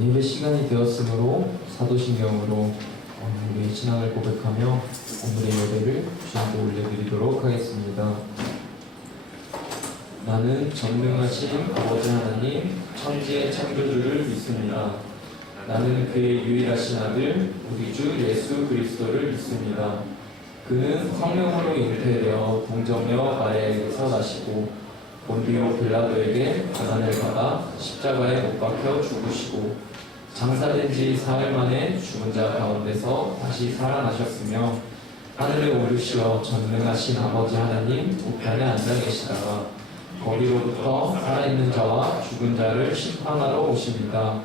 예배 시간이 되었으므로 사도신경으로 우리의 신앙을 고백하며 오늘의 예배를 주님께 올려드리도록 하겠습니다. 나는 전능하신 아버지 하나님 천지의 창조주를 믿습니다. 나는 그의 유일하신 아들 우리 주 예수 그리스도를 믿습니다. 그는 성령으로 잉태되어 동정녀 마리아에게서 나시고 본디오 빌라도에게 고난을 받아 십자가에 못 박혀 죽으시고 장사된 지 사흘 만에 죽은 자 가운데서 다시 살아나셨으며 하늘에 오르시어 전능하신 아버지 하나님 우편에 앉아 계시다가 거기로부터 살아있는 자와 죽은 자를 심판하러 오십니다.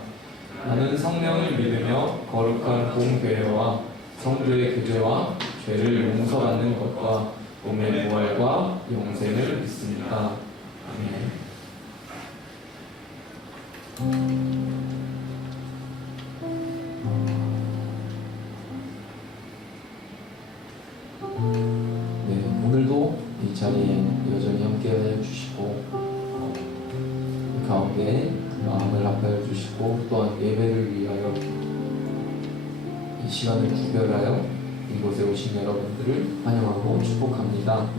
나는 성령을 믿으며 거룩한 공교회와 성도의 교제와 죄를 용서받는 것과 몸의 부활과 영생을 믿습니다. 아멘. 네, 오늘도 이 자리에 여전히 함께 해주시고 이 가운데 마음을 합하여 주시고 또한 예배를 위하여 이 시간을 구별하여 이곳에 오신 여러분들을 환영하고 축복합니다.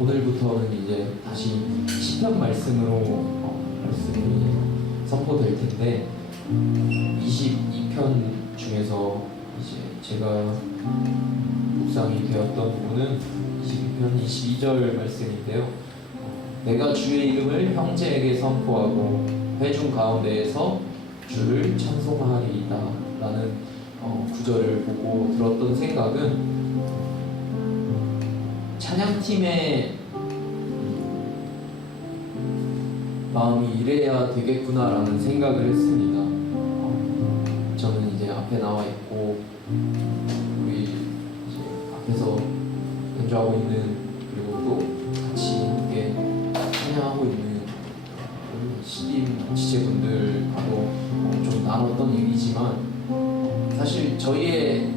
오늘부터는 이제 다시 시편 말씀으로 말씀이 선포될 텐데 22편 중에서 이제 제가 묵상이 되었던 부분은 22편 22절 말씀인데요. 내가 주의 이름을 형제에게 선포하고 회중 가운데에서 주를 찬송하리이다 라는 구절을 보고 들었던 생각은 찬양팀의 마음이 이래야 되겠구나라는 생각을 했습니다. 저는 이제 앞에 나와 있고 우리 이제 앞에서 연주하고 있는 그리고 또 같이 함께 찬양하고 있는 신임 지체분들하고 좀 나눴던 얘기지만 사실 저희의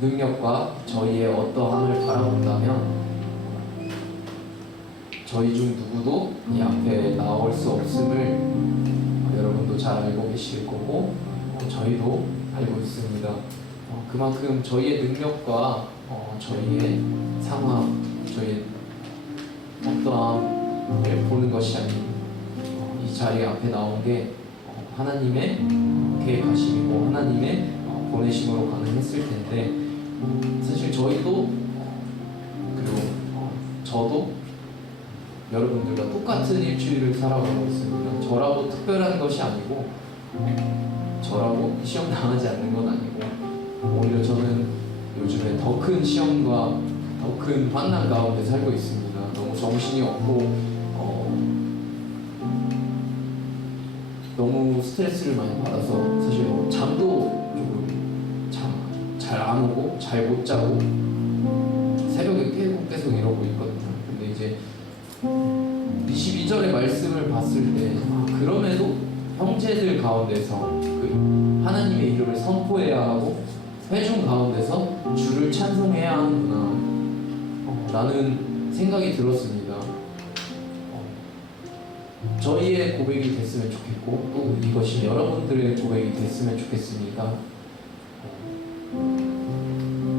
능력과 저희의 어떠함을 바라본다면 저희 중 누구도 이 앞에 나올 수 없음을 여러분도 잘 알고 계실 거고 저희도 알고 있습니다. 그만큼 저희의 능력과 저희의 상황, 저희의 어떠함을 보는 것이 아닌 이 자리 앞에 나온 게 하나님의 계획하심이고 하나님의 보내심으로 가능했을 텐데 사실 저희도 그리고 저도 여러분들과 똑같은 일주일을 살아가고 있습니다. 저라고 특별한 것이 아니고 저라고 시험 당하지 않는 건 아니고 오히려 저는 요즘에 더 큰 시험과 더 큰 환난 가운데 살고 있습니다. 너무 정신이 없고 너무 스트레스를 많이 받아서 사실 잠도 조금 잘 안 오고 잘 못 자고 새벽에 깨고 계속 이러고 있거든요. 근데 이제 22절의 말씀을 봤을 때 그럼에도 형제들 가운데서 그 하나님의 이름을 선포해야 하고 회중 가운데서 주를 찬송해야 하는구나 라는 생각이 들었습니다. 저희의 고백이 됐으면 좋겠고 또 이것이 여러분들의 고백이 됐으면 좋겠습니다.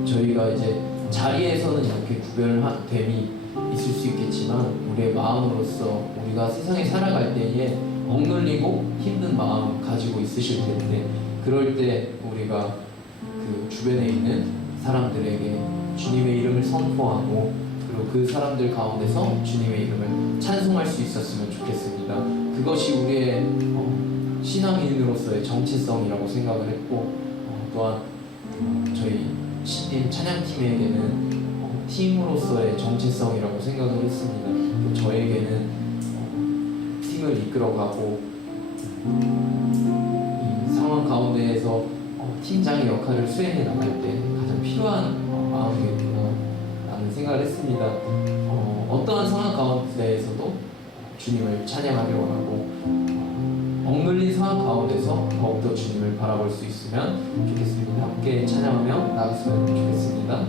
저희가 이제 자리에서는 이렇게 구별됨이 있을 수 있겠지만 우리의 마음으로서 우리가 세상에 살아갈 때에 억눌리고 힘든 마음 가지고 있으실 텐데 그럴 때 우리가 그 주변에 있는 사람들에게 주님의 이름을 선포하고 그리고 그 사람들 가운데서 주님의 이름을 찬송할 수 있었으면 좋겠습니다. 그것이 우리의 신앙인으로서의 정체성이라고 생각을 했고 또한 저희 신인 찬양팀에게는 팀으로서의 정체성이라고 생각을 했습니다. 또 저에게는 팀을 이끌어가고 이 상황 가운데에서 팀장의 역할을 수행해 나갈 때 가장 필요한 마음이겠구나 라는 생각을 했습니다. 어떠한 상황 가운데에서도 주님을 찬양하길 원하고 억눌린 상황 가운데서 더욱더 주님을 바라볼 수 있으면 좋겠습니다. 함께 찬양하며 나갔으면 좋겠습니다.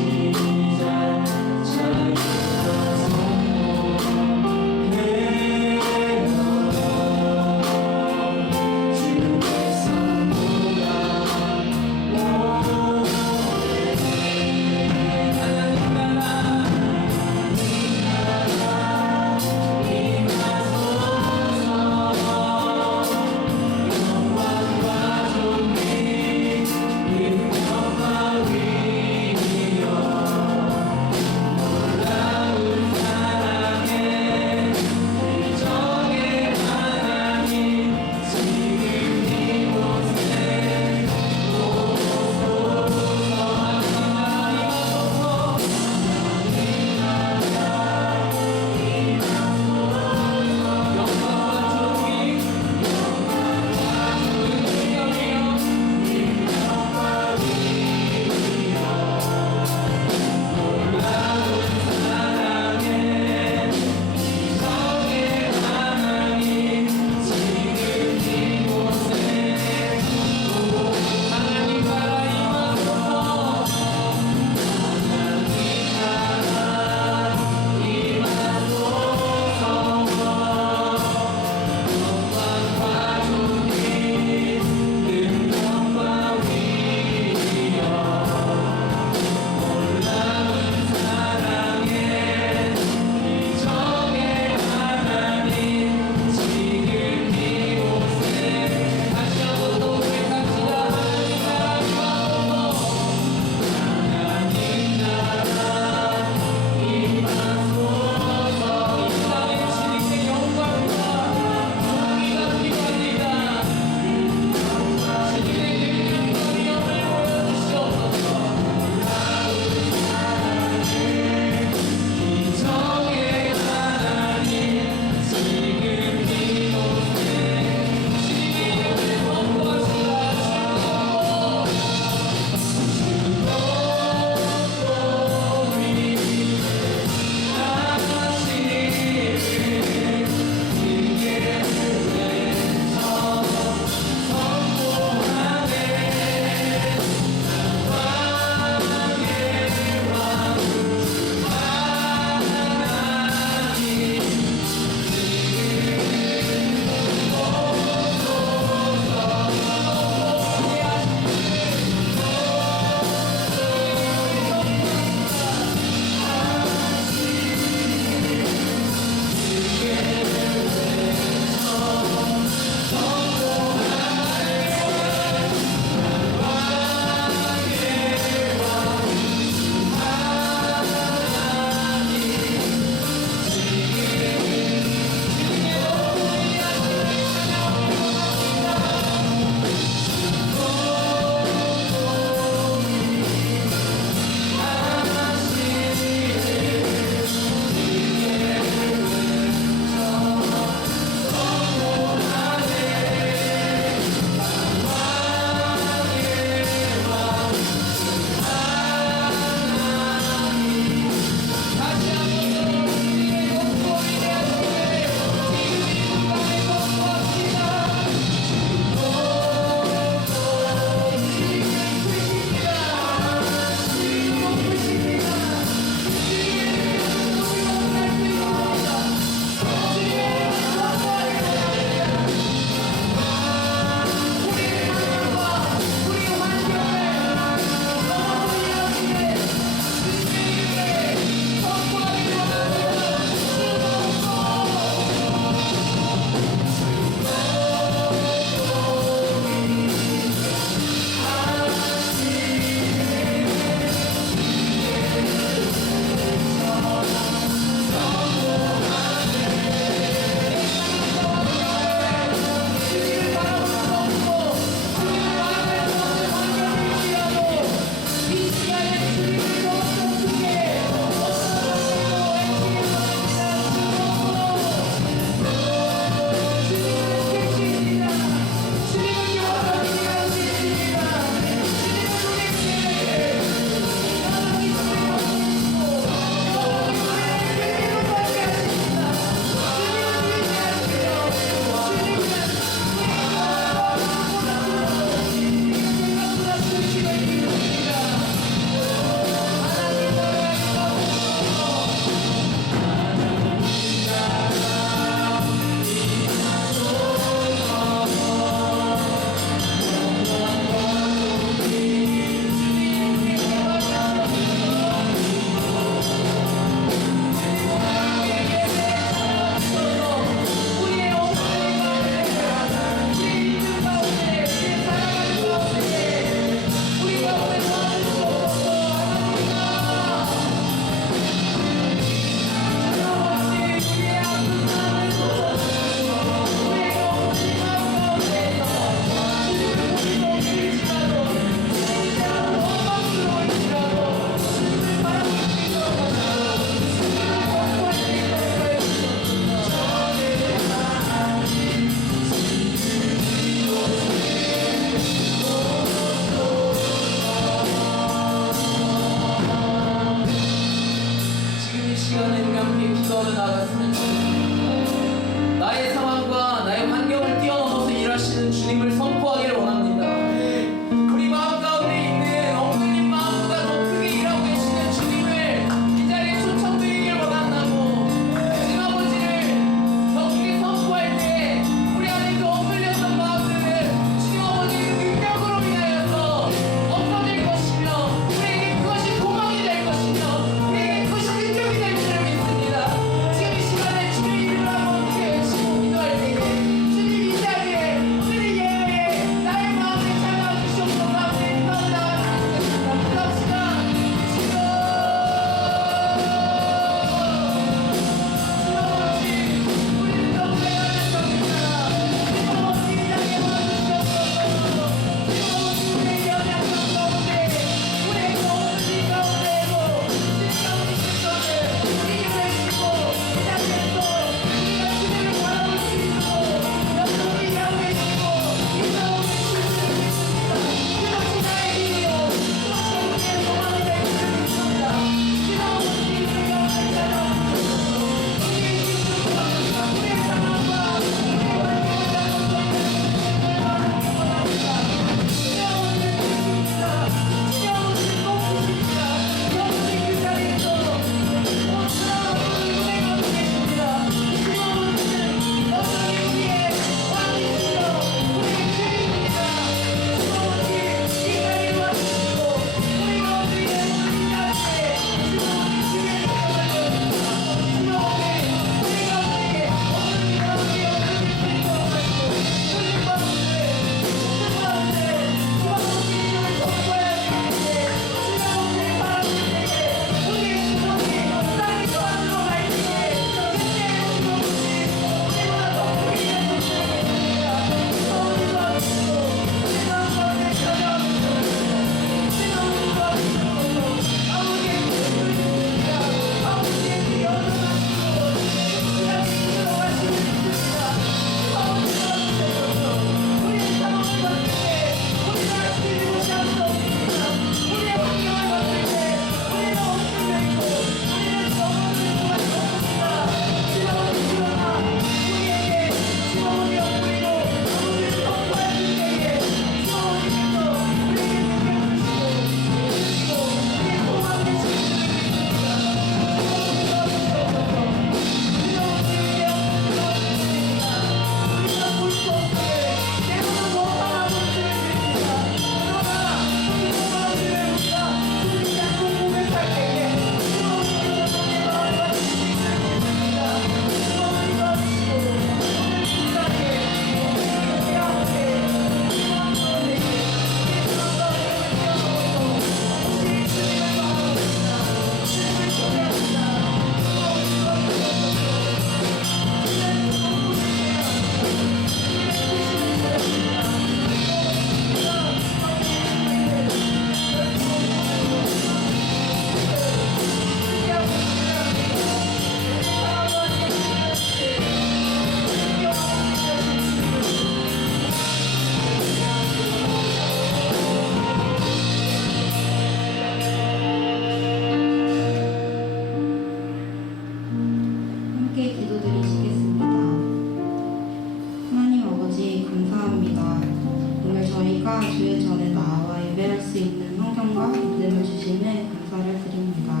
사랑과 믿음을 주심에 감사를 드립니다.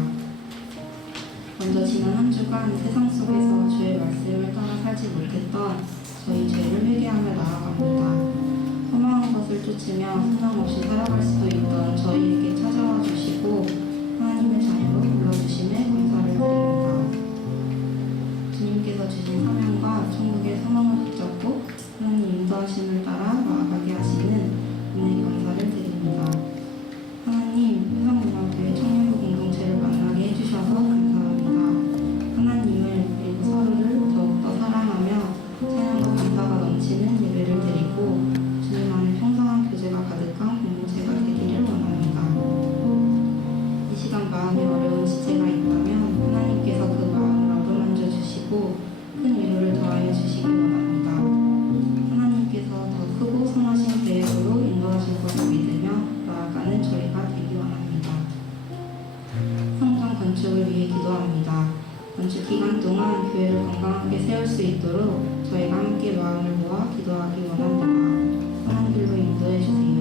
먼저 지난 한 주간 세상 속에서 주의 말씀을 따라 살지 못했던 저희 죄를 회개하며 나아갑니다. 허망한 것을 쫓으며 소망 없이 살아갈 수도 있던 저희에게 찾아와 주시고 하나님의 자녀로 불러주심에 감사를 드립니다. 주님께서 주신 사명과 천국의 소망을 붙잡고 하나님 인도하심을 따라 나아가게 하시는 은혜 감사를 드립니다. 하나님, 회상문화교회 청년부 공동체를 만나게 해주셔서 감사합니다. 하나님을 그리고 서로를 더욱더 사랑하며 찬양과 감사가 넘치는 예배를 드리고 주님 안에 평성한 교제가 가득한 공동체가 되기를 원합니다. 이 시간 마음이 어려운 지체가 있다면 하나님께서 그 마음을 어루만져 주시고 큰 위로를 더하여 주시기 원합니다. 하나님께서 더 크고 선하신 계획으로 인도하실 것을 믿으며 나아가는 저희가 되기 원합니다. 성전 건축을 위해 기도합니다. 건축 기간 동안 교회를 건강하게 세울 수 있도록 저희가 함께 마음을 모아 기도하기 원합니다. 하나님께로 인도해 주세요.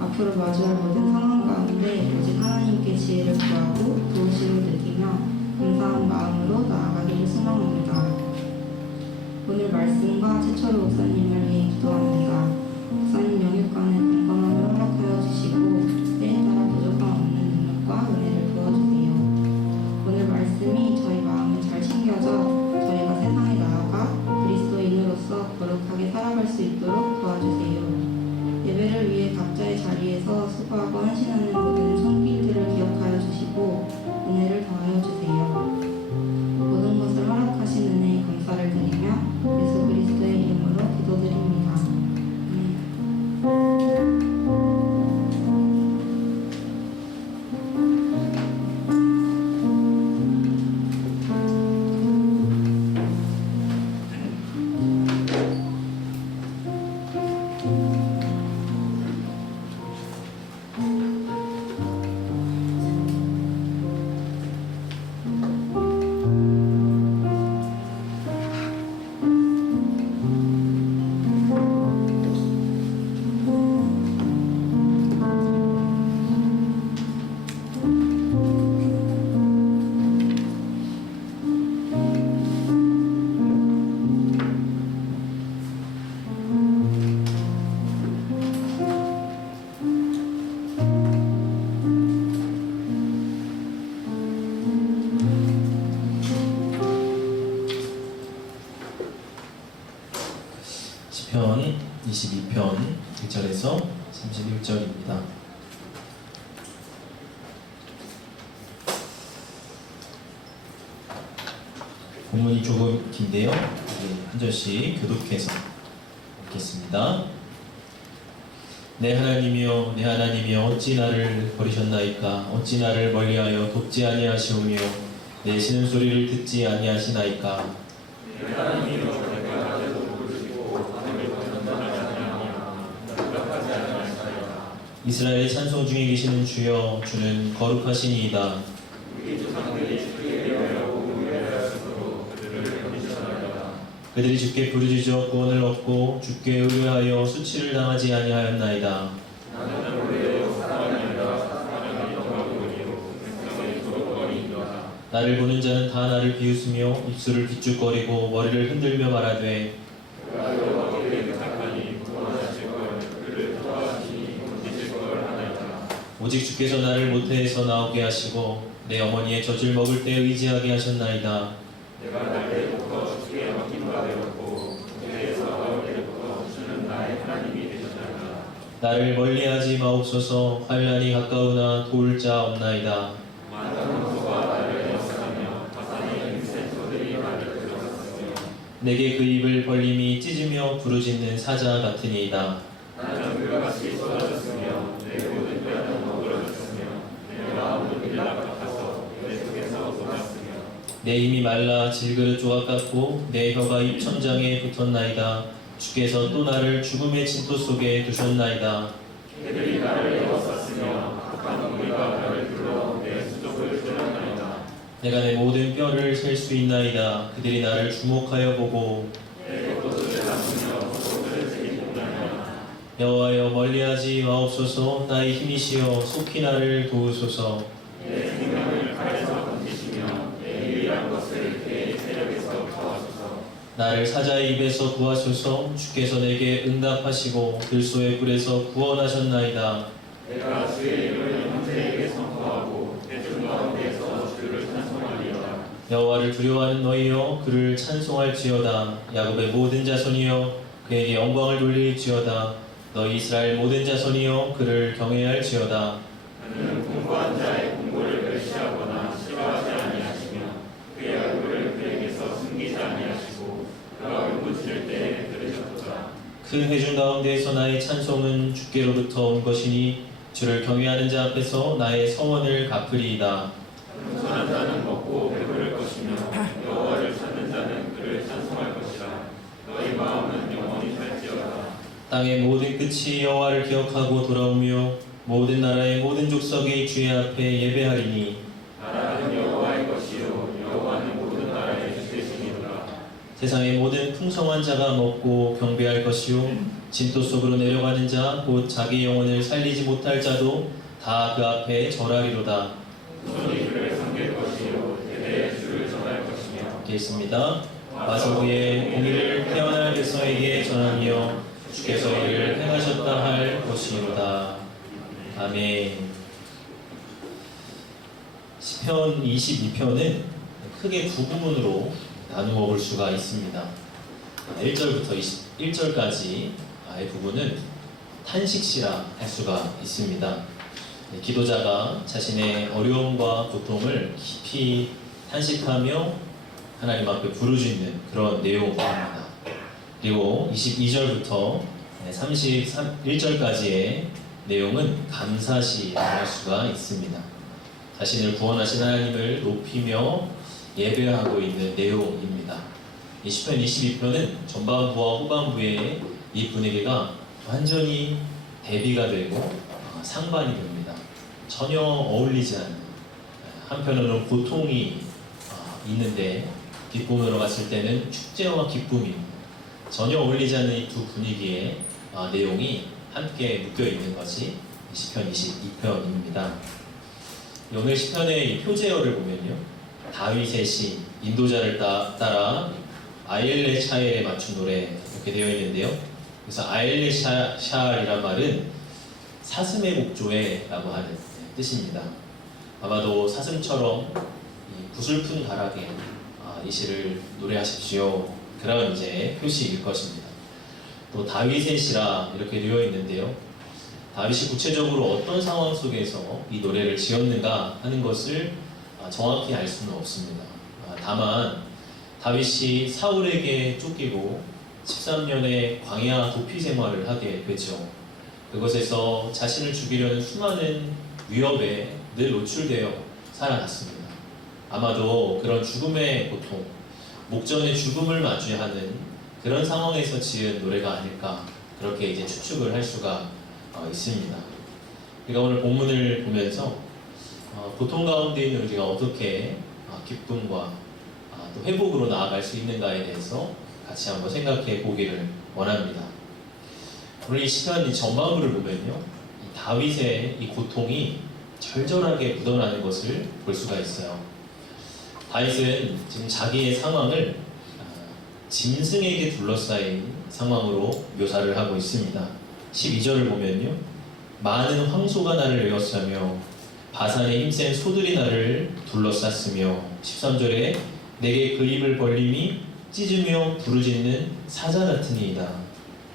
앞으로 마주할 모든 상황 가운데 오직 하나님께 지혜를 구하고 도우심을 느끼며 감사한 마음으로 나아가기를 소망합니다. 오늘 말씀과 최철호 목사님을 위해 기도합니다. 목사님 영육간에 건강함을 허락하여 주시고 때에 따라 부족함 없는 능력과 은혜를 부어주세요. 오늘 말씀이 저희 마음에 잘 심겨져 저희가 세상에 나아가 그리스도인으로서 거룩하게 살아갈 수 있도록 도와주세요. 예배를 위해 각자의 자리에서 수고하고 헌신하는 모든 손길들을 기억하여 주시고 은혜를 더하여 주세요. 모든 것을 허락하신 은혜에 감사를 드리며 예수 그리스도의 이름으로 기도드립니다. 시편 22편 1절에서 31절입니다. 본문이 조금 긴데요. 한 절씩 교독해서 읽겠습니다. 내 하나님이여, 내 하나님이여, 어찌 나를 버리셨나이까? 어찌 나를 멀리하여 돕지 아니하시오며 내 신음소리를 듣지 아니하시나이까? 내 하나님이여, 이스라엘의 찬송 중에 계시는 주여, 주는 거룩하시니이다. 그들이 주께 부르짖어 구원을 얻고 주께 의뢰하여 수치를 당하지 아니하였나이다. 나를 보는 자는 다 나를 비웃으며 입술을 비죽거리고 머리를 흔들며 말하되 오직 주께서 나를 모태에서 나오게 하시고 내 어머니의 젖을 먹을 때 의지하게 하셨나이다. 내가 날때부터 주께 맡긴 바 되었고 모태에서 나올 때부터 주는 나의 하나님이 되셨나이다. 나를 멀리하지 마옵소서. 환난이 가까우나 도울 자 없나이다. 많은 소가 나를 역사하며 바산의 인센소들이 나를 들어갔으며 내게 그 입을 벌림이 찢으며 부르짖는 사자 같으니이다. 나는 그와 같이 쏟아졌으며 내 모든 뼈는 어그러졌으며 내 마음은 일락 같아서 내 속에서 쏟았으며 내 힘이 말라 질그릇 조각 같고 내 혀가 입 천장에 붙었나이다. 주께서 또 나를 죽음의 진토 속에 두셨나이다. 그들이 나를 에워쌌으며 악한 무리가 나를 불러 내 수족을 뜯었나이다. 내가 내 모든 뼈를 셀 수 있나이다. 그들이 나를 주목하여 보고 내 겉옷을 다스며 속옷을 새기나이다. 여호와여 멀리하지 마옵소서. 나의 힘이시여 속히 나를 도우소서. 내 생명을 칼에서 건지시며 내 유일한 것을 그의 세력에서 구하소서. 나를 사자의 입에서 구하소서. 주께서 내게 응답하시고 들소의 뿔에서 구원하셨나이다. 내가 주의 이름을 형제에게 선포하고 대중 가운데서 주를 찬송하리로다. 여호와를 두려워하는 너희여 그를 찬송할지어다. 야곱의 모든 자손이여 그에게 영광을 돌릴지어다. 너희 이스라엘 모든 자손이여 그를 경외할지어다. 그는 공고한 자의 공고를 멸시하거나 싫어하지 아니하시며 그의 얼굴을 그에게서 숨기지 아니하시고 그가 울부짖을 때에 들으셨도다. 큰 회중 가운데에서 나의 찬송은 주께로부터 온 것이니 주를 경외하는 자 앞에서 나의 서원을 갚으리이다. 겸손한 자는 먹고 배부를 것이며 여호와를 찾는 자는 그를 찬송할 것이라. 너희 마음은 영원히 살지어다. 땅의 모든 끝이 여호와를 기억하고 돌아오며 모든 나라의 모든 족속이 주의 앞에 예배하리니 나라는 여호와의 것이요 여호와는 모든 나라의 주되시니로다. 세상의 모든 풍성한 자가 먹고 경배할 것이요 진토 속으로 내려가는 자 곧 자기 영혼을 살리지 못할 자도 다 그 앞에 절하리로다. 손이 그를 섬길 것이요 대대의 주를 전할 것이며. 이렇게 있습니다. 마소부의 공의를 태어날 백성에게 전하며 주께서 이를 행하셨다 할 것이로다. 아멘. 시편 22편은 크게 두 부분으로 나누어 볼 수가 있습니다. 1절부터 21절까지의 부분은 탄식시라 할 수가 있습니다. 기도자가 자신의 어려움과 고통을 깊이 탄식하며 하나님 앞에 부르짖는 그런 내용입니다. 그리고 22절부터 31절까지의 내용은 감사시라고 할 수가 있습니다. 자신을 구원하신 하나님을 높이며 예배하고 있는 내용입니다. 이 시편 22편은 전반부와 후반부의 이 분위기가 완전히 대비가 되고 상반이 됩니다. 전혀 어울리지 않는, 한편으로는 고통이 있는데 뒷부분으로 갔을 때는 축제와 기쁨이 전혀 어울리지 않는 이 두 분위기의 내용이 함께 묶여 있는 것이 시편 22편입니다. 오늘 시편의 이 표제어를 보면요, 다윗의 시 인도자를 따라 아일레 샤엘에 맞춘 노래 이렇게 되어 있는데요. 그래서 아일레 샤엘이란 말은 사슴의 목조에라고 하는 뜻입니다. 아마도 사슴처럼 이 구슬픈 가락에 이 시를 노래하십시오. 그런 이제 표시일 것입니다. 또 다윗의 시라 이렇게 되어 있는데요. 다윗이 구체적으로 어떤 상황 속에서 이 노래를 지었는가 하는 것을 정확히 알 수는 없습니다. 다만 다윗이 사울에게 쫓기고 13년의 광야 도피 생활을 하게 되죠. 그것에서 자신을 죽이려는 수많은 위협에 늘 노출되어 살아갔습니다. 아마도 그런 죽음의 고통, 목전의 죽음을 마주하는 그런 상황에서 지은 노래가 아닐까, 그렇게 이제 추측을 할 수가 있습니다. 우리가 오늘 본문을 보면서 고통 가운데 있는 우리가 어떻게 기쁨과 또 회복으로 나아갈 수 있는가에 대해서 같이 한번 생각해 보기를 원합니다. 오늘 이 시편 이 전반부를 보면요, 이 다윗의 이 고통이 절절하게 묻어나는 것을 볼 수가 있어요. 다윗은 지금 자기의 상황을 짐승에게 둘러싸인 상황으로 묘사를 하고 있습니다. 12절을 보면요, 많은 황소가 나를 에워싸며 바산에 힘센 소들이 나를 둘러쌌으며, 13절에 내게 그 입을 벌림이 찢으며 부르짖는 사자 같으니이다.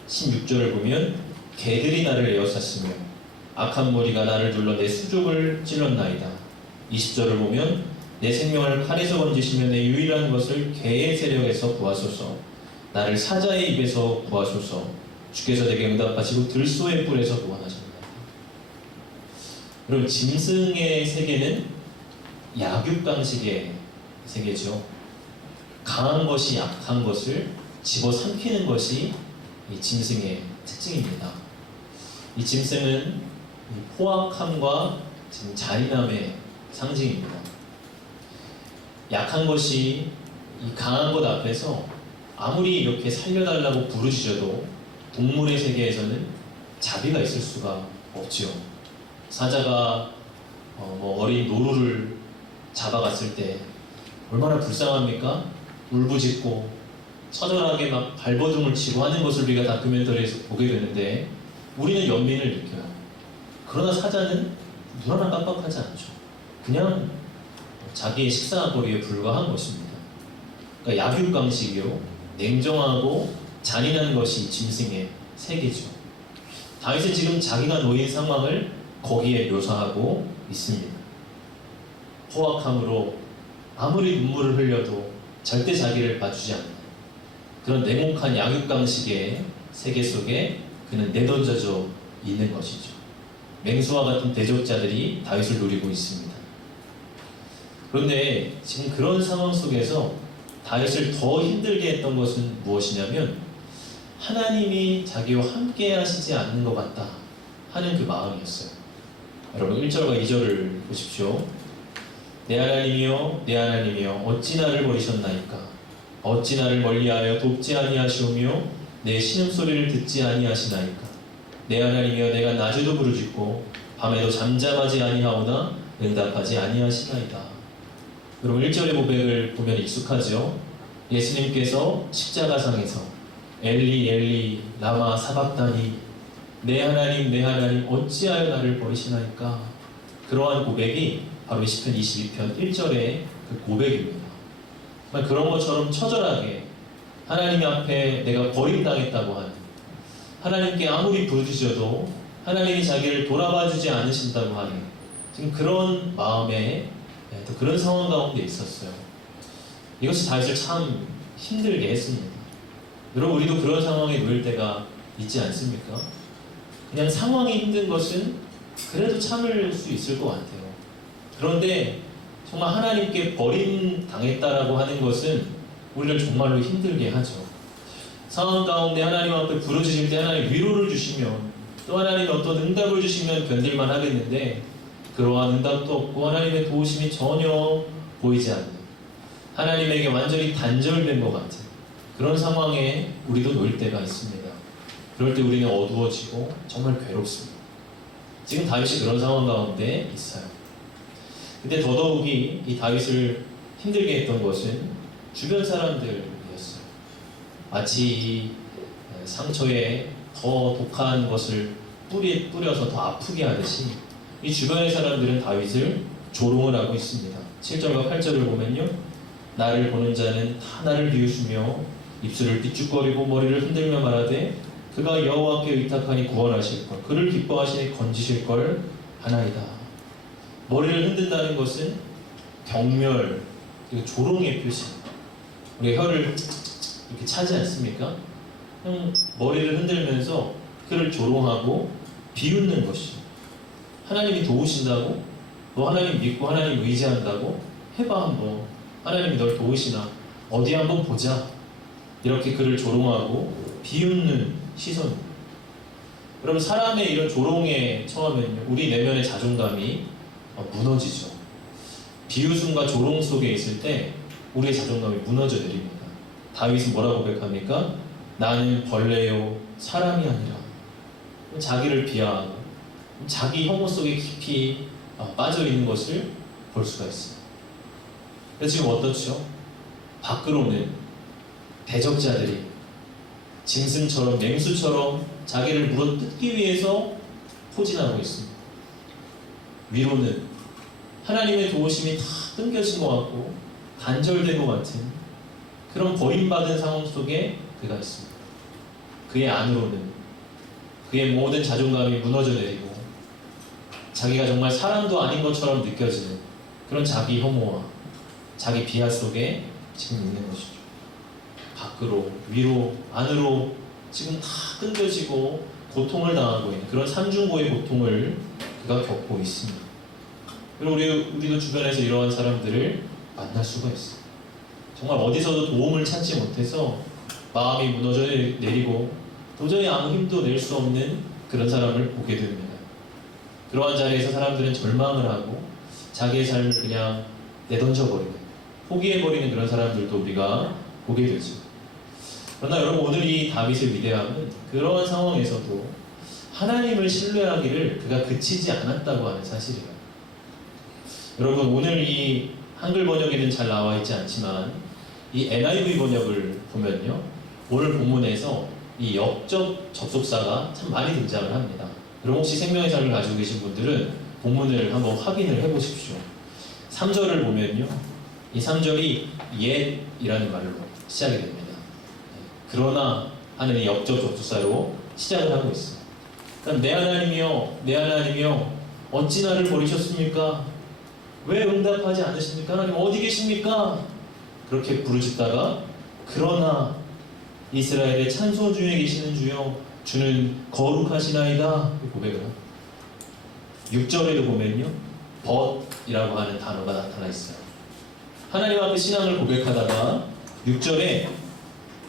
16절을 보면 개들이 나를 에워쌌으며 악한 무리가 나를 둘러 내 수족을 찔렀나이다. 20절을 보면 내 생명을 칼에서 건지시며 내 유일한 것을 개의 세력에서 구하소서. 나를 사자의 입에서 구하소서. 주께서 내게 응답하시고 들소의 뿔에서 구원하셨나이다. 여러분, 짐승의 세계는 약육강식의 세계죠. 강한 것이 약한 것을 집어삼키는 것이 이 짐승의 특징입니다. 이 짐승은 포악함과 잔인함의 상징입니다. 약한 것이 이 강한 것 앞에서 아무리 이렇게 살려달라고 부르짖어도 동물의 세계에서는 자비가 있을 수가 없지요. 사자가 어린 노루를 잡아갔을 때 얼마나 불쌍합니까? 울부짖고 처절하게 막 발버둥을 치고 하는 것을 우리가 다큐멘터리에서 보게 되는데 우리는 연민을 느껴요. 그러나 사자는 눈 하나 깜빡하지 않죠. 그냥 자기의 식사거리에 불과한 것입니다. 그러니까 약육강식이요, 냉정하고 잔인한 것이 이 짐승의 세계죠. 다윗은 지금 자기가 놓인 상황을 거기에 묘사하고 있습니다. 포악함으로 아무리 눈물을 흘려도 절대 자기를 봐주지 않는 그런 냉혹한 약육강식의 세계 속에 그는 내던져져 있는 것이죠. 맹수와 같은 대적자들이 다윗을 노리고 있습니다. 그런데 지금 그런 상황 속에서 다윗을 더 힘들게 했던 것은 무엇이냐면 하나님이 자기와 함께 하시지 않는 것 같다 하는 그 마음이었어요. 여러분 1절과 2절을 보십시오. 내 하나님이여 내 하나님이여 어찌 나를 버리셨나이까. 어찌 나를 멀리하여 돕지 아니하시오며 내 신음소리를 듣지 아니하시나이까. 내 하나님이여 내가 낮에도 부르짖고 밤에도 잠잠하지 아니하오나 응답하지 아니하시나이다. 여러분 1절의 고백을 보면 익숙하죠. 예수님께서 십자가상에서 엘리 엘리 라마 사박다니 내 하나님 어찌하여 나를 버리시나이까. 그러한 고백이 바로 시편 22편 1절의 그 고백입니다. 정말 그런 것처럼 처절하게 하나님 앞에 내가 버림당했다고 하는, 하나님께 아무리 부르짖어도 하나님이 자기를 돌아봐주지 않으신다고 하는 지금 그런 마음에 또 그런 상황 가운데 있었어요. 이것이 다윗을 참 힘들게 했습니다. 여러분 우리도 그런 상황에 놓일 때가 있지 않습니까? 그냥 상황이 힘든 것은 그래도 참을 수 있을 것 같아요. 그런데 정말 하나님께 버림당했다라고 하는 것은 우리를 정말로 힘들게 하죠. 상황 가운데 하나님 앞에 부르짖을 때 하나님 위로를 주시면, 또 하나님 어떤 응답을 주시면 견딜만 하겠는데 그러한 응답도 없고 하나님의 도우심이 전혀 보이지 않는, 하나님에게 완전히 단절된 것 같은 그런 상황에 우리도 놓일 때가 있습니다. 그럴 때 우리는 어두워지고 정말 괴롭습니다. 지금 다윗이 그런 상황 가운데 있어요. 근데 더더욱이 이 다윗을 힘들게 했던 것은 주변 사람들이었어요. 마치 이 상처에 더 독한 것을 뿌려서 더 아프게 하듯이 이 주변의 사람들은 다윗을 조롱을 하고 있습니다. 7절과 8절을 보면요, 나를 보는 자는 다 나를 비웃으며 입술을 삐죽거리고 머리를 흔들며 말하되 그가 여호와께 의탁하니 구원하실 걸, 그를 기뻐하시니 건지실 걸 하나이다. 머리를 흔든다는 것은 경멸, 그리고 조롱의 표시. 우리가 혀를 이렇게 차지 않습니까? 그냥 머리를 흔들면서 그를 조롱하고 비웃는 것이. 하나님이 도우신다고? 너 하나님 믿고 하나님 의지한다고? 해봐 한번. 하나님이 널 도우시나? 어디 한번 보자. 이렇게 그를 조롱하고 비웃는 시선. 그럼 사람의 이런 조롱에 처하면 우리 내면의 자존감이 무너지죠. 비웃음과 조롱 속에 있을 때 우리의 자존감이 무너져 내립니다. 다윗은 뭐라고 고백합니까? 나는 벌레요 사람이 아니라. 자기를 비하하고 자기 혐오 속에 깊이 빠져 있는 것을 볼 수가 있습니다. 그래서 지금 어떻죠? 밖으로는 대적자들이 짐승처럼 맹수처럼 자기를 물어뜯기 위해서 포진하고 있습니다. 위로는 하나님의 도우심이 다 끊겨진 것 같고 단절된 것 같은 그런 버림받은 상황 속에 그가 있습니다. 그의 안으로는 그의 모든 자존감이 무너져 내리고 자기가 정말 사람도 아닌 것처럼 느껴지는 그런 자기 혐오와 자기 비하 속에 지금 있는 것이죠. 밖으로, 위로, 안으로 지금 다 끊겨지고 고통을 당하고 있는 그런 삼중고의 고통을 그가 겪고 있습니다. 그리고 우리도 주변에서 이러한 사람들을 만날 수가 있어요. 정말 어디서도 도움을 찾지 못해서 마음이 무너져 내리고 도저히 아무 힘도 낼 수 없는 그런 사람을 보게 됩니다. 그러한 자리에서 사람들은 절망을 하고 자기의 삶을 그냥 내던져버리는, 포기해버리는 그런 사람들도 우리가 보게 되죠. 그러나 여러분 오늘 이 다윗의 위대함은 그러한 상황에서도 하나님을 신뢰하기를 그가 그치지 않았다고 하는 사실이에요. 여러분, 오늘 이 한글 번역에는 잘 나와 있지 않지만 이 NIV 번역을 보면요, 오늘 본문에서 이 역적 접속사가 참 많이 등장을 합니다. 여러분, 혹시 생명의 삶을 가지고 계신 분들은 본문을 한번 확인을 해보십시오. 3절을 보면요, 이 3절이 옛이라는 말로 시작이 됩니다. 그러나 하는 이 역적 접속사로 시작을 하고 있어요. 그럼 내 하나님이여, 내 하나님이여, 어찌 나를 버리셨습니까? 왜 응답하지 않으십니까? 하나님 어디 계십니까? 그렇게 부르짖다가 그러나 이스라엘의 찬송 중에 계시는 주여, 주는 거룩하시나이다 고백을 합니다. 6절에도 보면요, 벗이라고 하는 단어가 나타나 있어요. 하나님 앞에 신앙을 고백하다가 6절에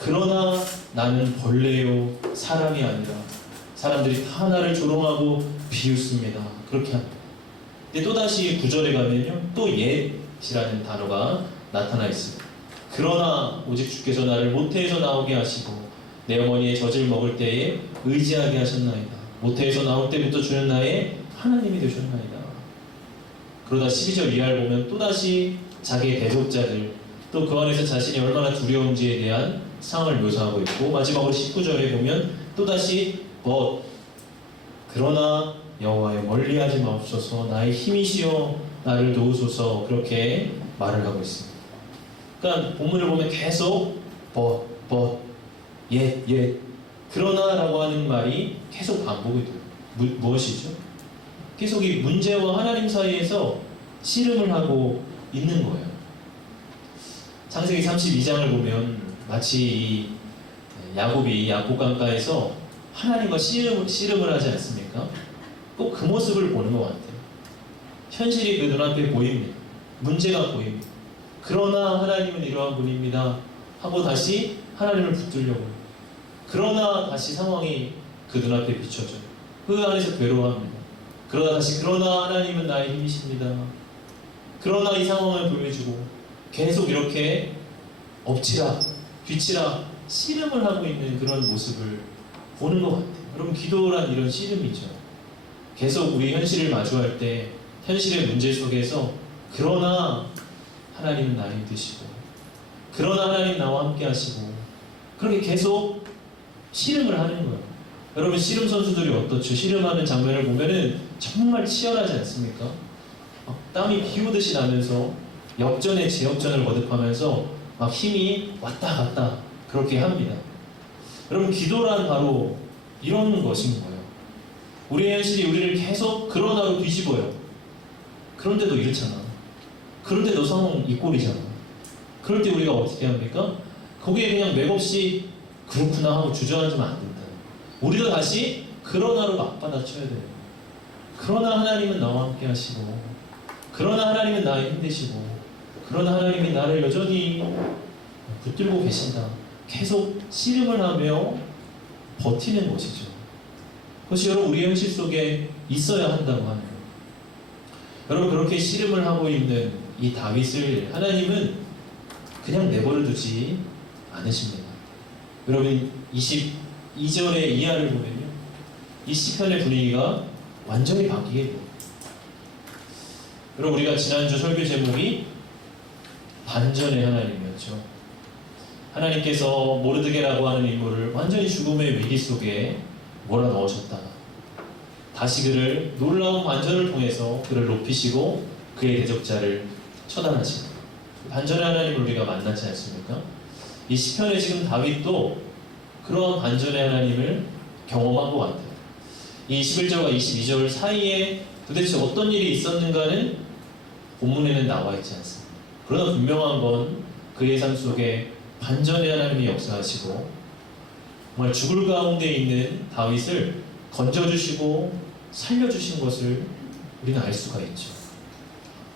그러나 나는 벌레요 사람이 아니라 사람들이 다 나를 조롱하고 비웃습니다. 그렇게 합니다. 근데 또다시 9절에 가면요, 또 옛이라는 단어가 나타나 있습니다. 그러나 오직 주께서 나를 모태에서 나오게 하시고 내 어머니의 젖을 먹을 때에 의지하게 하셨나이다. 모태에서 나올 때부터 주는 나의 하나님이 되셨나이다. 그러다 12절 이하를 보면 또다시 자기의 대적자들, 또 그 안에서 자신이 얼마나 두려운지에 대한 상황을 묘사하고 있고, 마지막으로 19절에 보면 또다시 그러나 여호와여 멀리하지 마옵소서, 나의 힘이시여 나를 도우소서, 그렇게 말을 하고 있습니다. 그러니까 본문을 보면 계속 옛 그러나 라고 하는 말이 계속 반복이 돼요. 무엇이죠? 계속 이 문제와 하나님 사이에서 씨름을 하고 있는 거예요. 창세기 32장을 보면 마치 이 야곱이 야복강가에서 하나님과 씨름을 하지 않습니까? 꼭 그 모습을 보는 것 같아요. 현실이 그 눈앞에 보입니다. 문제가 보입니다. 그러나 하나님은 이러한 분입니다 하고 다시 하나님을 붙들려고 해요. 그러나 다시 상황이 그 눈앞에 비춰져요. 그 안에서 괴로워합니다. 그러다 다시 그러나 하나님은 나의 힘이십니다. 그러나 이 상황을 보여주고 계속 이렇게 엎치라 뒤치라 씨름을 하고 있는 그런 모습을 보는 것 같아요. 여러분, 기도란 이런 씨름이죠. 계속 우리 현실을 마주할 때 현실의 문제 속에서 그러나 하나님은 나의 힘드시고 그러나 하나님 나와 함께 하시고 그렇게 계속 씨름을 하는 거예요. 여러분, 씨름 선수들이 어떻죠? 씨름하는 장면을 보면은 정말 치열하지 않습니까? 땀이 비 오듯이 나면서 역전에 제역전을 거듭하면서 막 힘이 왔다 갔다 그렇게 합니다. 여러분, 기도란 바로 이런 것인 거예요. 우리의 현실이 우리를 계속 그러나로 뒤집어요. 그런데도 이렇잖아. 그런데도 상황 이 꼴이잖아. 그럴 때 우리가 어떻게 합니까? 거기에 그냥 맥없이 그렇구나 하고 주저앉으면 안 된다. 우리도 다시 그러나로 맞받아쳐야 돼요. 그러나 하나님은 나와 함께 하시고 그러나 하나님은 나의 힘되시고 그러나 하나님이 나를 여전히 붙들고 계신다. 계속 씨름을 하며 버티는 것이죠. 그것이 여러분 우리 현실 속에 있어야 한다고 하는 거예요. 여러분, 그렇게 씨름을 하고 있는 이 다윗을 하나님은 그냥 내버려 두지 않으십니다. 여러분, 22절의 이하를 보면요, 이 시편의 분위기가 완전히 바뀌게 돼요. 여러분, 우리가 지난주 설교 제목이 반전의 하나님이었죠. 하나님께서 모르드게라고 하는 인물을 완전히 죽음의 위기 속에 몰아넣으셨다가 다시 그를 놀라운 반전을 통해서 그를 높이시고 그의 대적자를 처단하시고 반전의 하나님을 우리가 만나지 않습니까? 이 시편에 지금 다윗도 그러한 반전의 하나님을 경험한 것 같아요. 이 21절과 22절 사이에 도대체 어떤 일이 있었는가는 본문에는 나와 있지 않습니다. 그러나 분명한 건 그의 삶 속에 반전의 하나님이 역사하시고 정말 죽을 가운데 있는 다윗을 건져주시고 살려주신 것을 우리는 알 수가 있죠.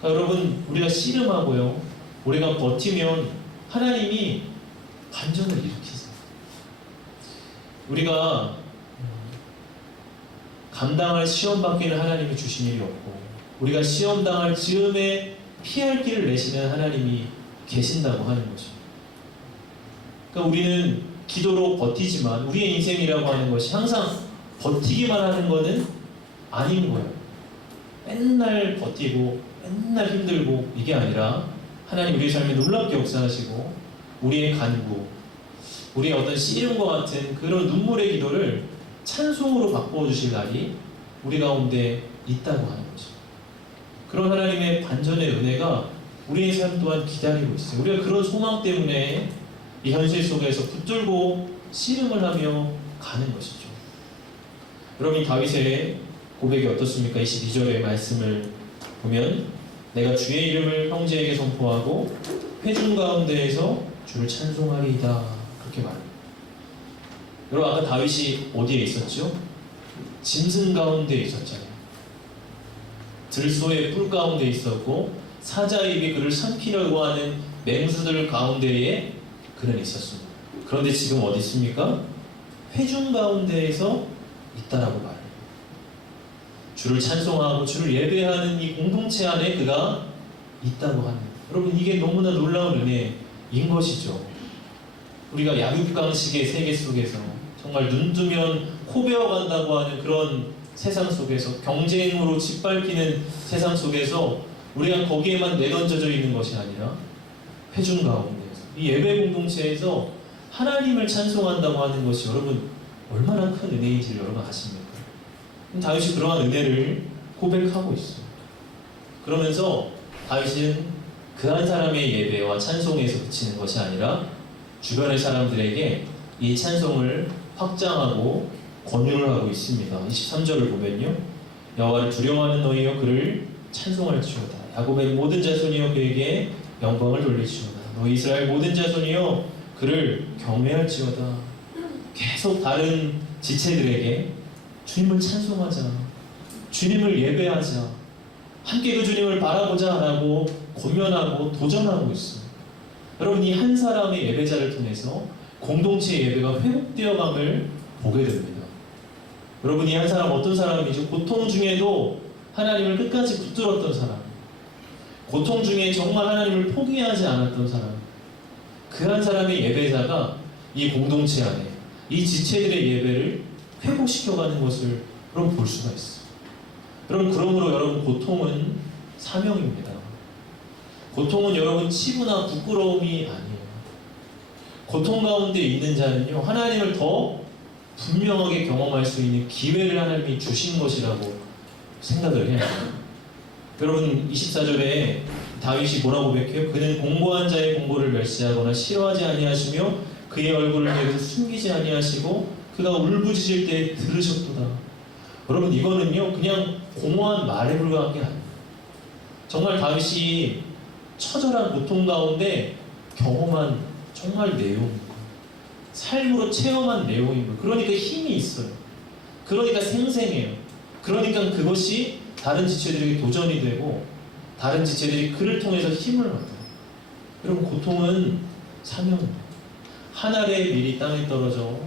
그러니까 여러분, 우리가 씨름하고요, 우리가 버티면 하나님이 반전을 일으키세요. 우리가 감당할 시험 받기는 하나님이 주신 일이 없고 우리가 시험 당할 즈음에 피할 길을 내시는 하나님이 계신다고 하는 거죠. 그러니까 우리는 기도로 버티지만 우리의 인생이라고 하는 것이 항상 버티기만 하는 거는 아닌 거예요. 맨날 버티고 맨날 힘들고 이게 아니라 하나님 우리의 삶에 놀랍게 역사하시고 우리의 간구, 우리의 어떤 씨름과 같은 그런 눈물의 기도를 찬송으로 바꾸어 주실 날이 우리 가운데 있다고 하는 거죠. 그런 하나님의 반전의 은혜가 우리의 삶 또한 기다리고 있어요. 우리가 그런 소망 때문에 이 현실 속에서 붙들고 씨름을 하며 가는 것이죠. 여러분, 다윗의 고백이 어떻습니까? 22절의 말씀을 보면 내가 주의 이름을 형제에게 선포하고 회중 가운데에서 주를 찬송하리이다, 그렇게 말합니다. 여러분, 아까 다윗이 어디에 있었죠? 짐승 가운데 있었잖아요. 들소의 뿔 가운데 있었고 사자의 입이 그를 삼키려고 하는 맹수들 가운데에 그는 있었습니다. 그런데 지금 어디 있습니까? 회중 가운데에서 있다라고 말해요. 주를 찬송하고 주를 예배하는 이 공동체 안에 그가 있다고 합니다. 여러분, 이게 너무나 놀라운 은혜인 것이죠. 우리가 약육강식의 세계 속에서 정말 눈 뜨면 코 베어간다고 하는 그런 세상 속에서, 경쟁으로 짓밟히는 세상 속에서 우리가 거기에만 내던져져 있는 것이 아니라 회중 가운데에서, 이 예배 공동체에서 하나님을 찬송한다고 하는 것이 여러분 얼마나 큰 은혜인지 여러분 아십니까? 다윗이 그러한 은혜를 고백하고 있어요. 그러면서 다윗은 그 한 사람의 예배와 찬송에서 그치는 것이 아니라 주변의 사람들에게 이 찬송을 확장하고 권유를 하고 있습니다. 23절을 보면요, 여호와를 두려워하는 너희여 그를 찬송할지어다. 야곱의 모든 자손이여 그에게 영광을 돌리시오다. 너희 이스라엘 모든 자손이여 그를 경외할지어다. 계속 다른 지체들에게 주님을 찬송하자, 주님을 예배하자, 함께 그 주님을 바라보자 라고 권면하고 도전하고 있어요. 여러분, 이 한 사람의 예배자를 통해서 공동체의 예배가 회복되어감을 보게 됩니다. 여러분, 이 한 사람 어떤 사람이죠? 고통 중에도 하나님을 끝까지 붙들었던 사람, 고통 중에 정말 하나님을 포기하지 않았던 사람, 그 한 사람의 예배자가 이 공동체 안에 이 지체들의 예배를 회복시켜가는 것을 여러분 볼 수가 있어요. 여러분, 그러므로 여러분, 고통은 사명입니다. 고통은 여러분 치부나 부끄러움이 아니에요. 고통 가운데 있는 자는요, 하나님을 더 분명하게 경험할 수 있는 기회를 하나님이 주신 것이라고 생각을 해야 해요. 여러분, 24절에 다윗이 뭐라고 고백해요? 그는 공고한 자의 공고를 멸시하거나 싫어하지 아니하시며 그의 얼굴을 내게서 숨기지 아니하시고 그가 울부짖을 때 들으셨도다. 여러분, 이거는요 그냥 공허한 말에 불과한 게 아니에요. 정말 다윗이 처절한 고통 가운데 경험한 정말 내용인 거예요. 삶으로 체험한 내용인 거예요. 그러니까 힘이 있어요. 그러니까 생생해요. 그러니까 그것이 다른 지체들에게 도전이 되고 다른 지체들이 그를 통해서 힘을 얻어요. 여러분, 고통은 사명입니다. 한 알의 밀이 땅에 떨어져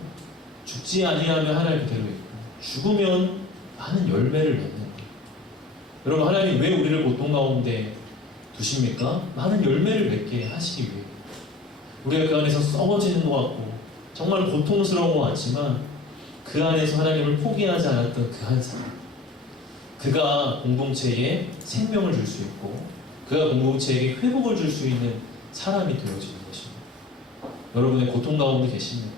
죽지 아니하면 한 알 그대로 있고 죽으면 많은 열매를 맺는 거예요. 여러분, 하나님 왜 우리를 고통 가운데 두십니까? 많은 열매를 맺게 하시기 위해. 우리가 그 안에서 썩어지는 것 같고 정말 고통스러운 것 같지만 그 안에서 하나님을 포기하지 않았던 그 한 사람, 그가 공동체에 생명을 줄 수 있고 그가 공동체에게 회복을 줄 수 있는 사람이 되어지는 것입니다. 여러분의 고통 가운데 계십니까?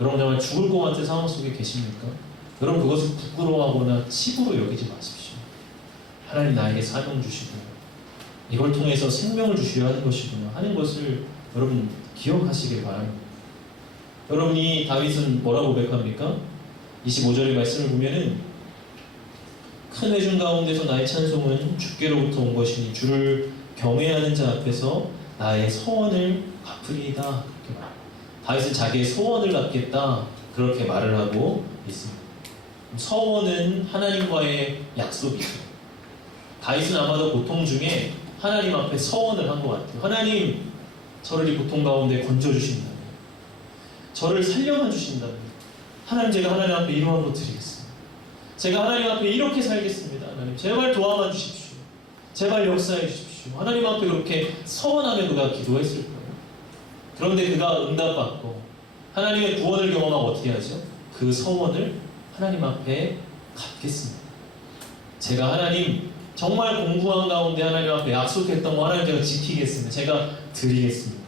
여러분 정말 죽을 것 같은 상황 속에 계십니까? 여러분, 그것을 부끄러워하거나 치부로 여기지 마십시오. 하나님 나에게 사명 주시고 이걸 통해서 생명을 주시려 하는 것이구나 하는 것을 여러분 기억하시길 바랍니다. 여러분이 다윗은 뭐라고 고백합니까? 25절의 말씀을 보면은 큰 회중 가운데서 나의 찬송은 주께로부터 온 것이니 주를 경외하는 자 앞에서 나의 소원을 갚으리이다, 그렇게 말합니다. 다윗은 자기의 소원을 갚겠다 그렇게 말을 하고 있습니다. 서원은 하나님과의 약속이죠. 다윗은 아마도 고통 중에 하나님 앞에 서원을 한 것 같아요. 하나님, 저를 이 고통 가운데 건져주신다면, 저를 살려만 주신다면, 하나님, 제가 하나님 앞에 이러한 것 드리겠습니다. 제가 하나님 앞에 이렇게 살겠습니다. 하나님, 제발 도와만 주십시오. 제발 역사해 주십시오. 하나님 앞에 그렇게 서원하며 그가 기도했을 거예요. 그런데 그가 응답받고 하나님의 구원을 경험하고 어떻게 하죠? 그 서원을 하나님 앞에 갚겠습니다. 제가 하나님 정말 공부한 가운데 하나님 앞에 약속했던 거 하나님 제가 지키겠습니다. 제가 드리겠습니다.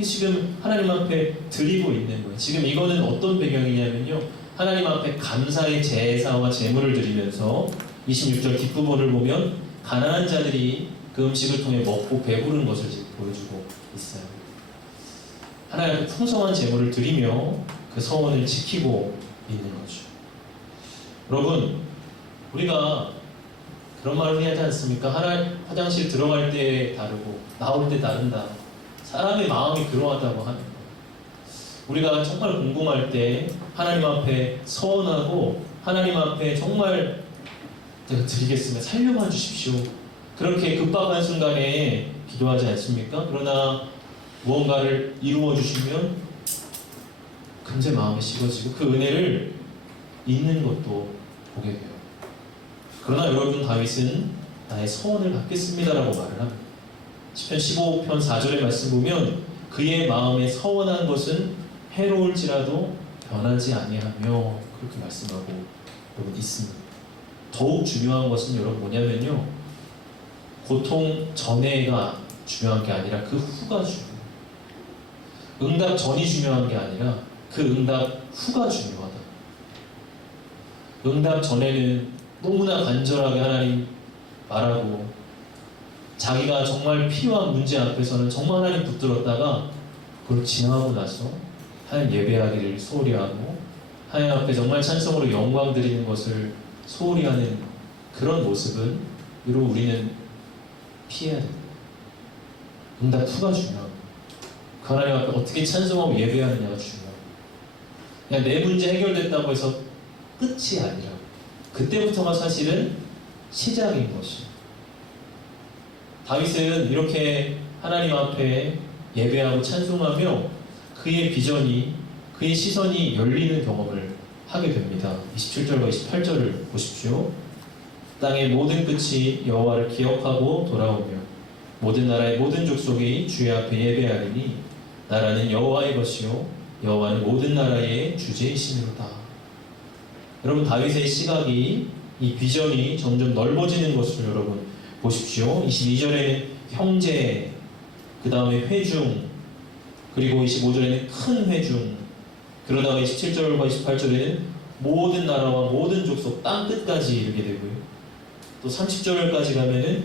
지금 하나님 앞에 드리고 있는 거예요. 지금 이거는 어떤 배경이냐면요, 하나님 앞에 감사의 제사와 제물을 드리면서 26절 뒷부분을 보면 가난한 자들이 그 음식을 통해 먹고 배부른 것을 지금 보여주고 있어요. 하나님 앞에 풍성한 제물을 드리며 그 서원을 지키고 있는 거죠. 여러분, 우리가 그런 말을 해야 하지 않습니까? 하나님 화장실 들어갈 때 다르고 나올 때 다른다. 사람의 마음이 그러하다고 하는 거예요. 우리가 정말 궁금할 때 하나님 앞에 서원하고 하나님 앞에 정말 제가 드리겠습니다. 살려만 주십시오. 그렇게 급박한 순간에 기도하지 않습니까? 그러나 무언가를 이루어 주시면 금세 마음이 식어지고 그 은혜를 잊는 것도 보게 돼요. 그러나 여러분, 다윗은 나의 서원을 받겠습니다라고 말을 합니다. 시편 15편 4절의 말씀 보면 그의 마음에 서원한 것은 해로울지라도 변하지 아니하며 그렇게 말씀하고 여러분 있습니다. 더욱 중요한 것은 여러분 뭐냐면요, 고통 전에가 중요한 게 아니라 그 후가 중요해요. 응답 전이 중요한 게 아니라 그 응답 후가 중요하다. 응답 전에는 너무나 간절하게 하나님 말하고 자기가 정말 필요한 문제 앞에서는 정말 하나님 붙들었다가 그걸 지나고 나서 하나님 예배하기를 소홀히 하고 하나님 앞에 정말 찬송으로 영광 드리는 것을 소홀히 하는 그런 모습은 비록 우리는 피해야 됩니다. 응답 후가 중요합니다. 그 하나님 앞에 어떻게 찬송하고 예배하느냐가 중요합니다. 그냥 내 문제 해결됐다고 해서 끝이 아니라 그때부터가 사실은 시작인 것이에요. 다윗은 이렇게 하나님 앞에 예배하고 찬송하며 그의 비전이, 그의 시선이 열리는 경험을 하게 됩니다. 27절과 28절을 보십시오. 땅의 모든 끝이 여호와를 기억하고 돌아오며 모든 나라의 모든 족속이 주의 앞에 예배하리니 나라는 여호와의 것이요 여호와는 모든 나라의 주제이시니로다. 여러분, 다윗의 시각이, 이 비전이 점점 넓어지는 것을 여러분 보십시오. 22절에는 형제, 그 다음에 회중, 그리고 25절에는 큰 회중, 그러다가 27절과 28절에는 모든 나라와 모든 족속, 땅 끝까지 이르게 되고요. 또 30절까지 가면은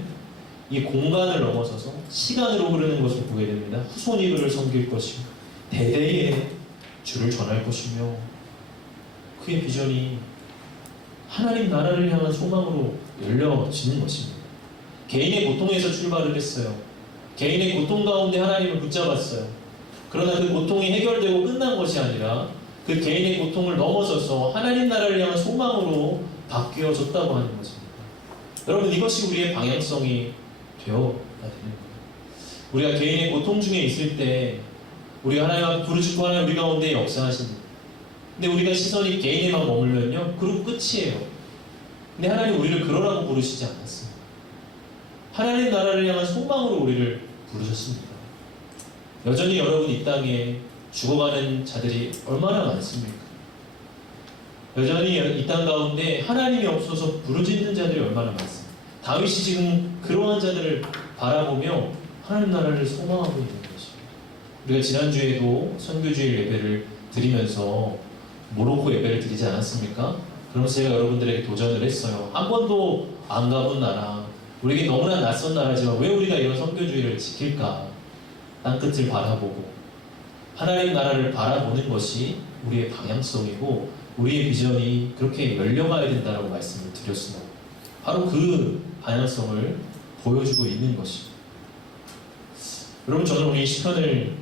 이 공간을 넘어서서 시간으로 흐르는 것을 보게 됩니다. 후손이 그를 섬길 것이고 대대에 주를 전할 것이며 그의 비전이 하나님 나라를 향한 소망으로 열려지는 것입니다. 개인의 고통에서 출발을 했어요. 개인의 고통 가운데 하나님을 붙잡았어요. 그러나 그 고통이 해결되고 끝난 것이 아니라 그 개인의 고통을 넘어서서 하나님 나라를 향한 소망으로 바뀌어졌다고 하는 것입니다. 여러분, 이것이 우리의 방향성이 되어야 되는 거예요. 우리가 개인의 고통 중에 있을 때 우리가 하나님 앞에 부르짖고 하나님 우리 가운데 역사하십니다. 근데 우리가 시선이 개인에만 머물면요, 그리고 끝이에요. 근데 하나님 우리를 그러라고 부르시지 않았습니다. 하나님 나라를 향한 소망으로 우리를 부르셨습니다. 여전히 여러분 이 땅에 죽어가는 자들이 얼마나 많습니까? 여전히 이 땅 가운데 하나님이 없어서 부르짖는 자들이 얼마나 많습니까? 다윗이 지금 그러한 자들을 바라보며 하나님 나라를 소망하고 있는 것입니다. 우리가 지난주에도 선교주일 예배를 드리면서 모로코 예배를 드리지 않았습니까? 그러면서 제가 여러분들에게 도전을 했어요. 한 번도 안 가본 나라, 우리에게 너무나 낯선 나라지만 왜 우리가 이런 선교주의를 지킬까? 땅끝을 바라보고 하나님 나라를 바라보는 것이 우리의 방향성이고 우리의 비전이 그렇게 열려가야 된다고 말씀을 드렸습니다. 바로 그 방향성을 보여주고 있는 것입니다. 여러분, 저는 오늘 이 시편을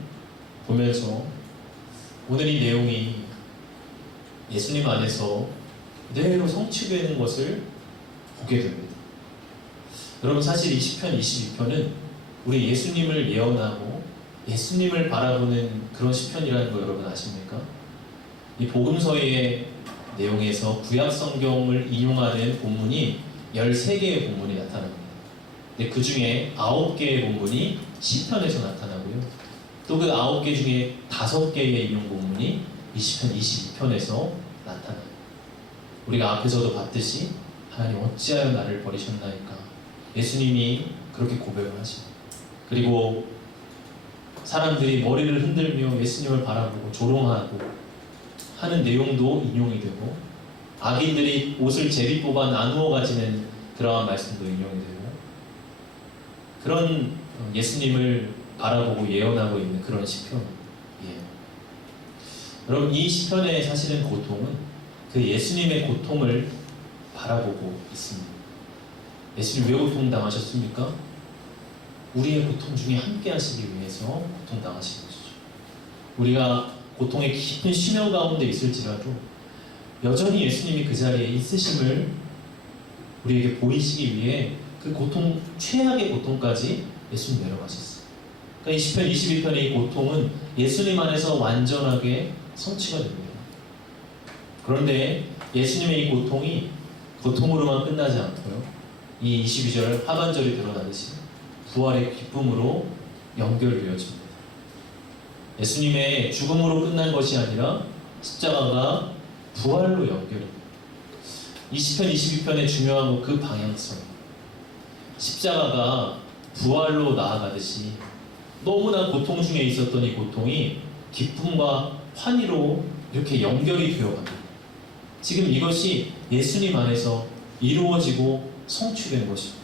보면서 오늘 이 내용이 예수님 안에서 그대로 성취되는 것을 보게 됩니다. 여러분, 사실 이 시편 22편은 우리 예수님을 예언하고 예수님을 바라보는 그런 시편이라는 거 여러분 아십니까? 이 복음서의 내용에서 구약 성경을 인용하는 본문이 13개의 본문이 나타납니다. 근데 그 중에 9개의 본문이 시편에서 나타나고요. 또 그 9개 중에 5개의 인용 본문이 이 시편 22편에서 나타나요. 우리가 앞에서도 봤듯이 하나님 어찌하여 나를 버리셨나이까. 예수님이 그렇게 고백을 하십니다. 그리고 사람들이 머리를 흔들며 예수님을 바라보고 조롱하고 하는 내용도 인용이 되고, 악인들이 옷을 제비 뽑아 나누어 가지는 그러한 말씀도 인용이 되고, 그런 예수님을 바라보고 예언하고 있는 그런 시편이에요. 여러분, 이 시편의 사실은 고통은 그 예수님의 고통을 바라보고 있습니다. 예수님 왜 고통당하셨습니까? 우리의 고통 중에 함께 하시기 위해서 고통당하신 것이죠. 우리가 고통의 깊은 심연 가운데 있을지라도 여전히 예수님이 그 자리에 있으심을 우리에게 보이시기 위해 그 고통, 최악의 고통까지 예수님 내려가셨어요. 그러니까 이 시편 22편의 이 고통은 예수님 안에서 완전하게 성취가 됩니다. 그런데 예수님의 이 고통이 고통으로만 끝나지 않고요, 이 22절 하반절이 드러나듯이 부활의 기쁨으로 연결되어집니다. 예수님의 죽음으로 끝난 것이 아니라 십자가가 부활로 연결됩니다. 이 시편 22편의 중요한 건 그 방향성. 십자가가 부활로 나아가듯이 너무나 고통 중에 있었던 이 고통이 기쁨과 환희로 이렇게 연결이 되어갑니다. 지금 이것이 예수님 안에서 이루어지고 성취된 것입니다.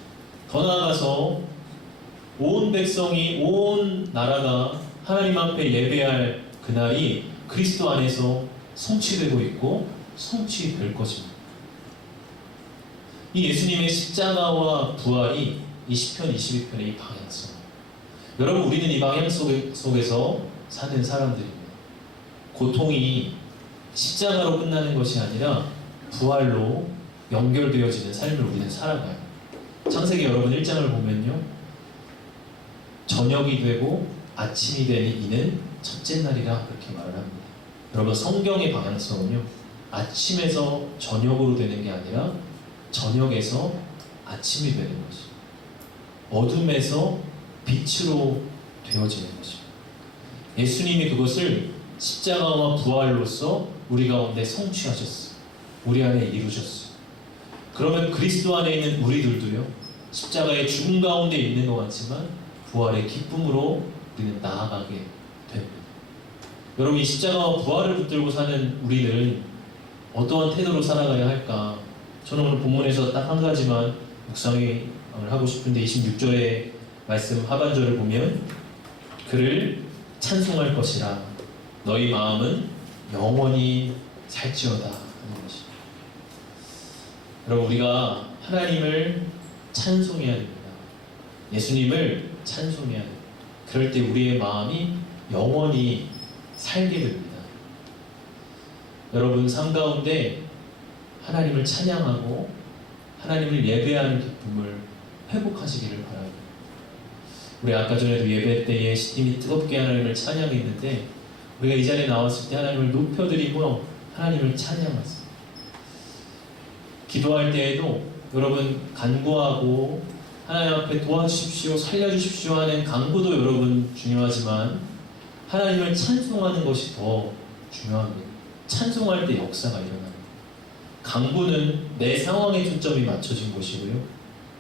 더 나아가서 온 백성이, 온 나라가 하나님 앞에 예배할 그날이 그리스도 안에서 성취되고 있고 성취될 것입니다. 이 예수님의 십자가와 부활이 이 시편 22편의 이 방향성. 여러분, 우리는 이 방향 속에서 사는 사람들입니다. 고통이 십자가로 끝나는 것이 아니라 부활로 연결되어지는 삶을 우리는 살아가요. 창세기 여러분 1장을 보면요, 저녁이 되고 아침이 되니 이는 첫째 날이라 그렇게 말을 합니다. 여러분, 성경의 방향성은요, 아침에서 저녁으로 되는 게 아니라 저녁에서 아침이 되는 것이죠. 어둠에서 빛으로 되어지는 것입니다. 예수님이 그것을 십자가와 부활로서 우리 가운데 성취하셨어요. 우리 안에 이루셨어요. 그러면 그리스도 안에 있는 우리들도요, 십자가의 죽음 가운데 있는 것 같지만 부활의 기쁨으로 우리는 나아가게 됩니다. 여러분, 이 십자가와 부활을 붙들고 사는 우리는 어떠한 태도로 살아가야 할까? 저는 오늘 본문에서 딱 한 가지만 묵상을 하고 싶은데, 26절의 말씀 하반절을 보면 그를 찬송할 것이라 너희 마음은 영원히 살지어다 하는 것입니다. 여러분, 우리가 하나님을 찬송해야 됩니다. 예수님을 찬송해야 됩니다. 그럴 때 우리의 마음이 영원히 살게 됩니다. 여러분, 삶 가운데 하나님을 찬양하고 하나님을 예배하는 기쁨을 회복하시기를 바랍니다. 우리 아까 전에도 예배 때에 심히 뜨겁게 하나님을 찬양했는데, 우리가 이 자리에 나왔을 때 하나님을 높여드리고 하나님을 찬양하세요. 기도할 때에도 여러분 간구하고 하나님 앞에 도와주십시오, 살려주십시오 하는 간구도 여러분 중요하지만 하나님을 찬송하는 것이 더 중요합니다. 찬송할 때 역사가 일어납니다. 간구는 내 상황에 초점이 맞춰진 것이고요,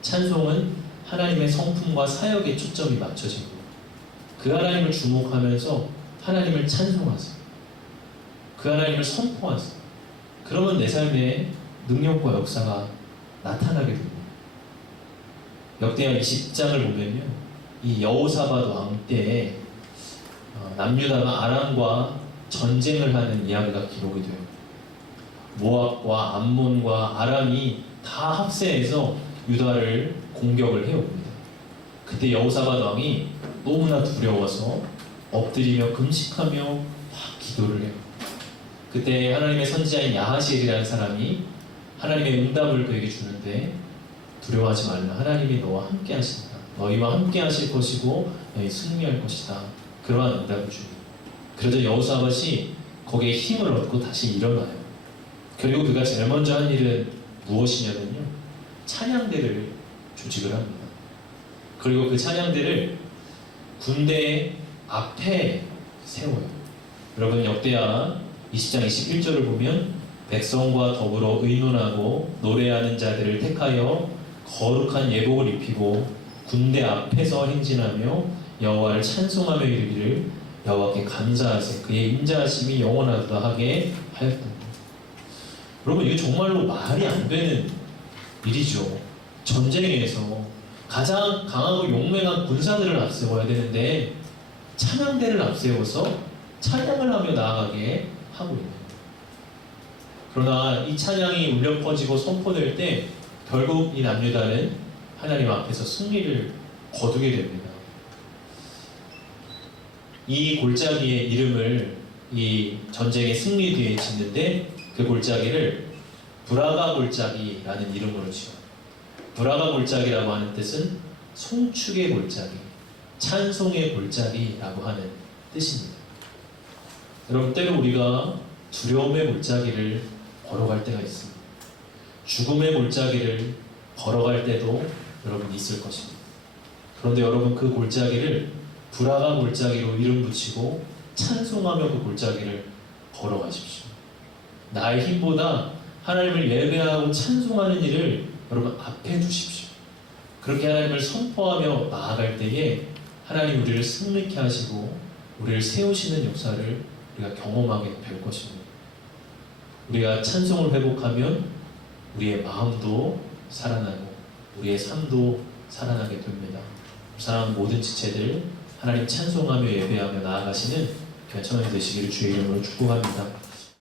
찬송은 하나님의 성품과 사역에 초점이 맞춰진 거예요. 그 하나님을 주목하면서 하나님을 찬송하세요. 그 하나님을 선포하세요. 그러면 내 삶에 능력과 역사가 나타나게 됩니다. 역대하 20장을 보면요, 이 여호사밧 왕 때에 남유다가 아람과 전쟁을 하는 이야기가 기록이 돼요. 모압과 암몬과 아람이 다 합세해서 유다를 공격을 해옵니다. 그때 여호사밧 왕이 너무나 두려워서 엎드리며 금식하며 막 기도를 해요. 그때 하나님의 선지자인 야하시엘이라는 사람이 하나님의 응답을 그에게 주는데, 두려워하지 말라, 하나님이 너와 함께 하신다, 너희와 함께 하실 것이고 너희 승리할 것이다, 그러한 응답을 줍니다. 그러자 여호사밧이 거기에 힘을 얻고 다시 일어나요. 그리고 그가 제일 먼저 한 일은 무엇이냐면요, 찬양대를 조직을 합니다. 그리고 그 찬양대를 군대 앞에 세워요. 여러분, 역대하 20장 21절을 보면 백성과 더불어 의논하고 노래하는 자들을 택하여 거룩한 예복을 입히고 군대 앞에서 행진하며 여호와를 찬송하며 이르기를 여호와께 감사하세 그의 인자하심이 영원하다 하게 하였다. 여러분 이게 정말로 말이 안 되는 일이죠. 전쟁에서 가장 강하고 용맹한 군사들을 앞세워야 되는데 찬양대를 앞세워서 찬양을 하며 나아가게 하고 있는 거예요. 그러나 이 찬양이 울려 퍼지고 선포될 때 결국 이 남유다는 하나님 앞에서 승리를 거두게 됩니다. 이 골짜기의 이름을 이 전쟁의 승리 뒤에 짓는데 그 골짜기를 브라가 골짜기라는 이름으로 지어요. 브라가 골짜기라고 하는 뜻은 송축의 골짜기, 찬송의 골짜기라고 하는 뜻입니다. 여러분 때로 우리가 두려움의 골짜기를 걸어갈 때가 있습니다. 죽음의 골짜기를 걸어갈 때도 여러분 있을 것입니다. 그런데 여러분 그 골짜기를 브라가 골짜기로 이름 붙이고 찬송하며 그 골짜기를 걸어가십시오. 나의 힘보다 하나님을 예배하고 찬송하는 일을 여러분 앞에 두십시오. 그렇게 하나님을 선포하며 나아갈 때에 하나님 우리를 승리케 하시고 우리를 세우시는 역사를 우리가 경험하게 될 것입니다. 우리가 찬송을 회복하면 우리의 마음도 살아나고 우리의 삶도 살아나게 됩니다. 사랑하는 모든 지체들 하나님 찬송하며 예배하며 나아가시는 귀한 청년이 되시기를 주의 이름으로 축복합니다.